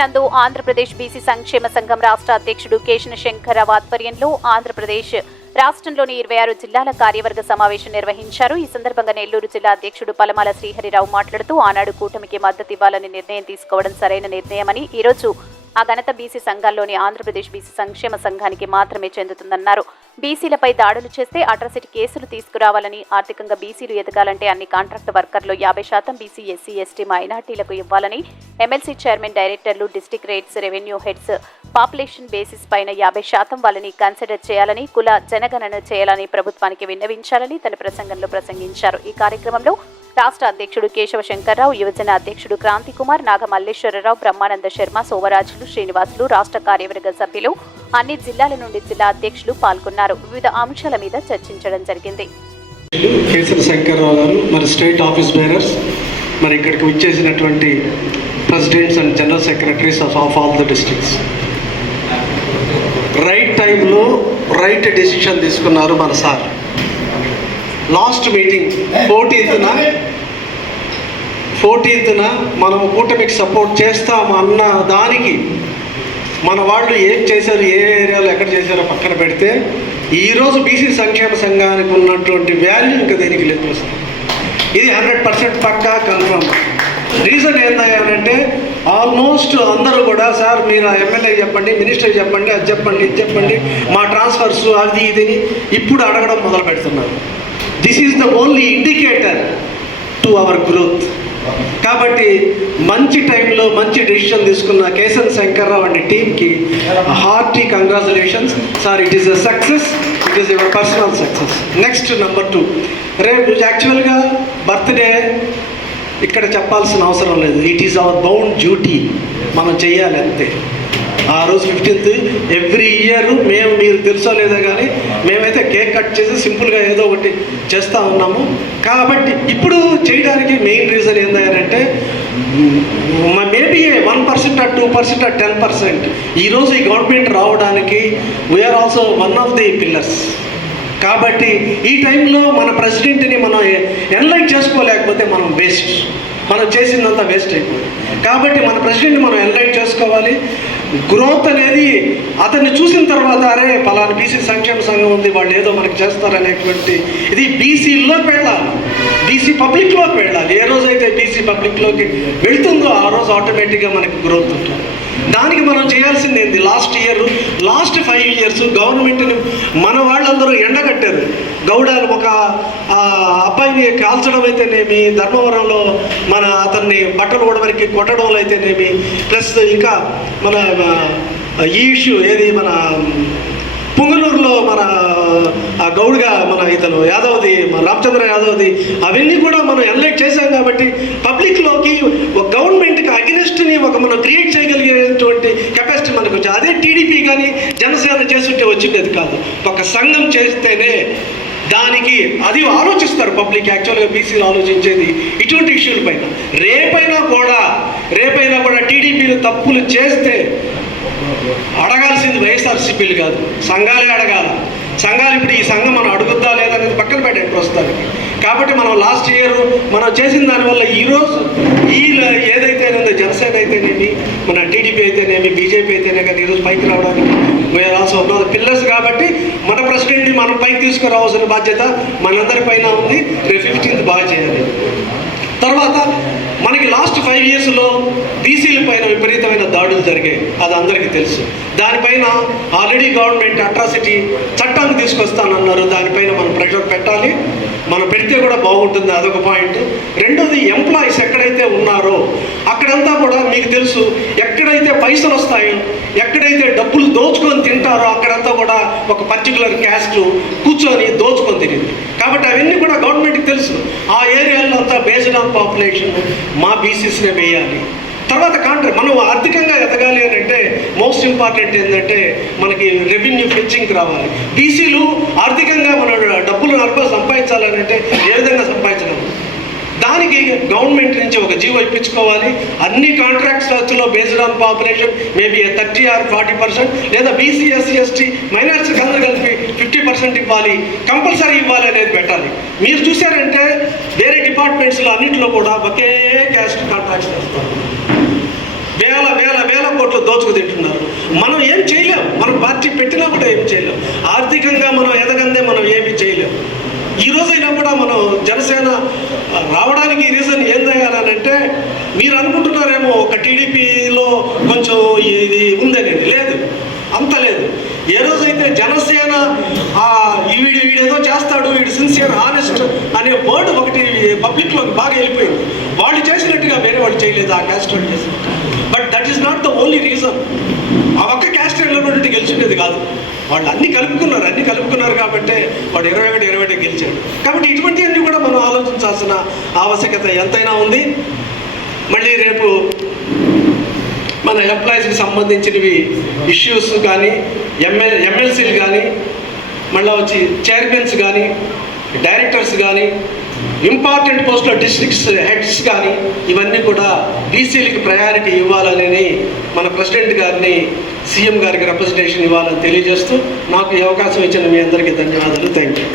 నందు ఆంధ్రప్రదేశ్ బీసీ సంక్షేమ సంఘం రాష్ట్ర అధ్యక్షుడు కేశన శంకర్రావు ఆధ్వర్యంలో ఆంధ్రప్రదేశ్ రాష్ట్రంలోని 26 జిల్లాల కార్యవర్గ సమావేశం నిర్వహించారు. ఈ సందర్భంగా నెల్లూరు జిల్లా అధ్యక్షుడు పలమాల శ్రీహరిరావు మాట్లాడుతూ ఆనాడు కూటమికి మద్దతు ఇవ్వాలని నిర్ణయం తీసుకోవడం సరైన నిర్ణయమని, ఈ రోజు ఆ ఘనత బీసీ సంఘాల్లోని ఆంధ్రప్రదేశ్ బీసీ సంక్షేమ సంఘానికి మాత్రమే చెందుతుందన్నారు. బీసీలపై దాడులు చేస్తే అట్రాసిటీ కేసులు తీసుకురావాలని, ఆర్థికంగా బీసీలు ఎదగాలంటే అన్ని కాంట్రాక్ట్ వర్కర్లు 50% బీసీ, ఎస్సీ, ఎస్టీ, మైనార్టీలకు ఇవ్వాలని, ఎమ్మెల్సీ చైర్మన్, డైరెక్టర్లు, district rates, revenue heads population basis పైన 50% వాళ్ళని కన్సిడర్ చేయాలని, కుల జనగణన చేయాలని ప్రభుత్వానికి విన్నవించాలని తన ప్రసంగంలో ప్రసంగించారు. ఈ కార్యక్రమంలో రాష్ట్ర అధ్యక్షుడు కేశవ శంకర్రావు, యువజన అధ్యక్షుడు క్రాంతి కుమార్, నాగమల్లేశ్వరరావు, బ్రహ్మానంద శర్మ, సోమరాజులు, శ్రీనివాసులు, రాష్ట్ర కార్యవర్గ సభ్యులు, అన్ని జిల్లాల నుండి జిల్లా అధ్యక్షులు పాల్గొన్నారు. వివిధ అంశాల మీద చర్చించడం జరిగింది. కేశవ శంకర్రావు గారు, మరి స్టేట్ ఆఫీస్ బేరర్స్, మరి ఇక్కడికి వచ్చేసినటువంటి presidents and general secretaries of all the districts, right టైంలో రైట్ డెసిషన్ తీసుకున్నారు మన సార్. లాస్ట్ మీటింగ్ 14th మనం కూటమికి సపోర్ట్ చేస్తాము అన్న దానికి మన వాళ్ళు ఏం చేశారు, ఏ ఏరియాలో ఎక్కడ చేశారో పక్కన పెడితే ఈరోజు బీసీ సంక్షేమ సంఘానికి ఉన్నటువంటి వాల్యూ ఇంకా దేనికి లేదు. ఇది 100% పక్కా కన్ఫర్మ్. రీజన్ ఏంటంటే ఆల్మోస్ట్ అందరూ కూడా సార్ మీరు ఎమ్మెల్యే చెప్పండి, మినిస్టర్ చెప్పండి, అది చెప్పండి, ఇది చెప్పండి, మా ట్రాన్స్ఫర్స్ అది ఇదిని ఇప్పుడు అడగడం మొదలు పెడుతున్నారు. This is the only indicator to our growth. కాబట్టి మంచి టైంలో మంచి డెసిషన్ తీసుకున్న కేశవ శంకర్రావు అండ్ టీమ్కి hearty congratulations sir. It is a success, it is your personal success. Next number 2, రేపు యాక్చువల్గా బర్త్డే ఇక్కడ చెప్పాల్సిన అవసరం లేదు. It is our bound duty, మనం చెయ్యాలి అంతే. ఆ రోజు 15th ఎవ్రీ ఇయర్ మీరు తెలుసో లేదో కానీ మేమైతే కేక్ కట్ చేసి సింపుల్గా ఏదో ఒకటి చేస్తూ ఉన్నాము. కాబట్టి ఇప్పుడు చేయడానికి మెయిన్ రీజన్ ఏంటంటే మేబీ 1% or 2% or 10%. ఈరోజు ఈ గవర్నమెంట్ రావడానికి we are also one of the pillars. కాబట్టి ఈ టైంలో మన ప్రెసిడెంట్ని మనం ఎన్లైట్ చేసుకోలేకపోతే మనం వేస్ట్, మనం చేసిందంతా వేస్ట్ అయిపోయింది. కాబట్టి మన ప్రెసిడెంట్ని మనం ఎన్లైట్ చేసుకోవాలి. గ్రోత్ అనేది అతన్ని చూసిన తర్వాత అరే పలానా బీసీ సంక్షేమ సంఘం ఉంది, వాళ్ళు ఏదో మనకి చేస్తారనేటువంటి ఇది బీసీలోకి వెళ్ళాలి, బీసీ పబ్లిక్లోకి వెళ్ళాలి. ఏ రోజైతే బీసీ పబ్లిక్లోకి వెళ్తుందో ఆ రోజు ఆటోమేటిక్గా మనకి గ్రోత్ ఉంటుంది. దానికి మనం చేయాల్సింది ఏంటి? లాస్ట్ 5 years గవర్నమెంట్ని మన వాళ్ళందరూ ఎండగట్టారు. గౌడాలు ఒక అబ్బాయిని కాల్చడం అయితేనేమి, ధర్మవరంలో మన అతన్ని బట్టలు వరకు కొట్టడంలో అయితేనేమి, ప్లస్ ఇంకా మన ఈ ఇష్యూ ఏది మన పుంగనూరులో మన గౌడ్గా మన ఇతను యాదవ్ది, మన రామచంద్ర యాదవ్ది, అవన్నీ కూడా మనం ఎన్లైట్ చేశాం. కాబట్టి పబ్లిక్లోకి ఒక గవర్నమెంట్కి అగెనిస్ట్ని మనం క్రియేట్ చేయగలిగేటువంటి కెపాసిటీ మనకు వచ్చింది. అదే టీడీపీ కానీ జనసేన చేస్తుంటే వచ్చిండేది కాదు. ఒక సంఘం చేస్తేనే దానికి అది ఆలోచిస్తారు పబ్లిక్. యాక్చువల్గా బీసీలు ఆలోచించేది ఇటువంటి ఇష్యూల పైన. రేపైనా కూడా టీడీపీలు తప్పులు చేస్తే అడగాల్సింది వైఎస్ఆర్సీపీలు కాదు, సంఘాలే అడగాలి. సంఘాలు ఇప్పుడు ఈ సంఘం మనం అడుగుద్దా లేదనేది పక్కన పెట్టండి ప్రస్తుతానికి. కాబట్టి మనం లాస్ట్ ఇయర్ మనం చేసిన దానివల్ల ఈరోజు ఈ ఏదైతే ఉందో జనసేన అయితేనేమి, మన టీడీపీ అయితేనేమి, బీజేపీ అయితేనే కానీ ఈరోజు పైకి రావడానికి we are also one of the pillars. కాబట్టి మన ప్రెసిడెంట్ని మనం పైకి తీసుకురావాల్సిన బాధ్యత మనందరిపైన ఉంది. రేపు 15th బాగా చేయాలి. తర్వాత మనకి లాస్ట్ 5 yearsలో బీసీల పైన విపరీతమైన దాడులు జరిగాయి, అది అందరికీ తెలుసు. దానిపైన ఆల్రెడీ గవర్నమెంట్ అట్రాసిటీ చట్టాన్ని తీసుకొస్తానన్నారు. దానిపైన మనం ప్రెషర్ పెట్టాలి, మనం పెడితే కూడా బాగుంటుంది. అదొక పాయింట్. రెండోది, ఎంప్లాయీస్ ఎక్కడైతే ఉన్నారో అక్కడంతా కూడా మీకు తెలుసు, ఎక్కడైతే పైసలు వస్తాయో, ఎక్కడైతే డబ్బులు దోచుకొని తింటారో అక్కడంతా కూడా ఒక పర్టికులర్ క్యాస్ట్ కూర్చొని దోచుకొని తిరిగింది. కాబట్టి అవన్నీ కూడా గవర్నమెంట్కి తెలుసు. ఆ ఏరియాలో అంతా బేస్డ్ ఆన్ పాపులేషన్ మా బీసీస్నే వేయాలి. తర్వాత మనం ఆర్థికంగా ఎదగాలి అని అంటే మోస్ట్ ఇంపార్టెంట్ ఏంటంటే మనకి రెవెన్యూ ఫెచ్చింగ్కి రావాలి. బీసీలు ఆర్థికంగా మన డబ్బులు సంపాదించాలని అంటే ఏ విధంగా సంపాదించగలరు? దానికి గవర్నమెంట్ నుంచి ఒక జీవో ఇప్పించుకోవాలి. అన్ని కాంట్రాక్ట్స్లో based on population maybe 30 or 40%, లేదా బీసీ, ఎస్సీ, ఎస్టీ, మైనార్టీస్కి అందరూ కలిపి 50% ఇవ్వాలి, కంపల్సరీ ఇవ్వాలి అనేది పెట్టాలి. మీరు చూసారంటే వేరే డిపార్ట్మెంట్స్లో అన్నింటిలో కూడా ఒకే క్యాస్ట్ కాంట్రాక్ట్స్ చేస్తారు. వేల వేల వేల కోట్లు దోచుకు తింటున్నారు. మనం ఏం చేయలేం, మనం పార్టీ పెట్టినా కూడా ఏం చేయలేం. ఆర్థికంగా మనం ఎదగందే మనం ఏమీ చేయలేం. ఈ రోజైనా కూడా మనం జనసేన రావడానికి రీజన్ ఏం చేయాలనంటే, మీరు అనుకుంటున్నారేమో ఒక టీడీపీలో కొంచెం ఇది ఉందని. లేదు, అంత లేదు. ఏ రోజైతే జనసేన వీడేదో చేస్తాడు, వీడు సిన్సియర్ ఆనెస్ట్ అనే వర్డ్ ఒకటి పబ్లిక్లోకి బాగా వెళ్ళిపోయింది. వాళ్ళు చేసినట్టుగా వేరే వాళ్ళు చేయలేదు, ఆ క్యాస్ట్ వాళ్ళు చేసినట్టు. But that is not the only reason. ఆ ఒక్క క్యాస్ట్ ఎల్లబడి గెలిచిండేది కాదు. వాళ్ళు అన్ని కలుపుకున్నారు కాబట్టే వాడు 21 గెలిచాడు. కాబట్టి ఇటువంటివన్నీ కూడా మనం ఆలోచించాల్సిన ఆవశ్యకత ఎంతైనా ఉంది. మళ్ళీ రేపు మన ఎంప్లాయీస్కి సంబంధించినవి ఇష్యూస్ కానీ, ఎమ్మెల్సీలు కానీ, మళ్ళీ వచ్చి చైర్మన్స్ కానీ, డైరెక్టర్స్ కానీ, ఇంపార్టెంట్ పోస్టులో డిస్ట్రిక్ట్స్ హెడ్స్ కానీ, ఇవన్నీ కూడా బీసీలకి ప్రయారిటీ ఇవ్వాలని మన ప్రెసిడెంట్ గారిని, సీఎం గారికి రిప్రజెంటేషన్ ఇవ్వాలని తెలియజేస్తూ నాకు ఈ అవకాశం ఇచ్చిన మీ అందరికీ ధన్యవాదాలు. Thank you.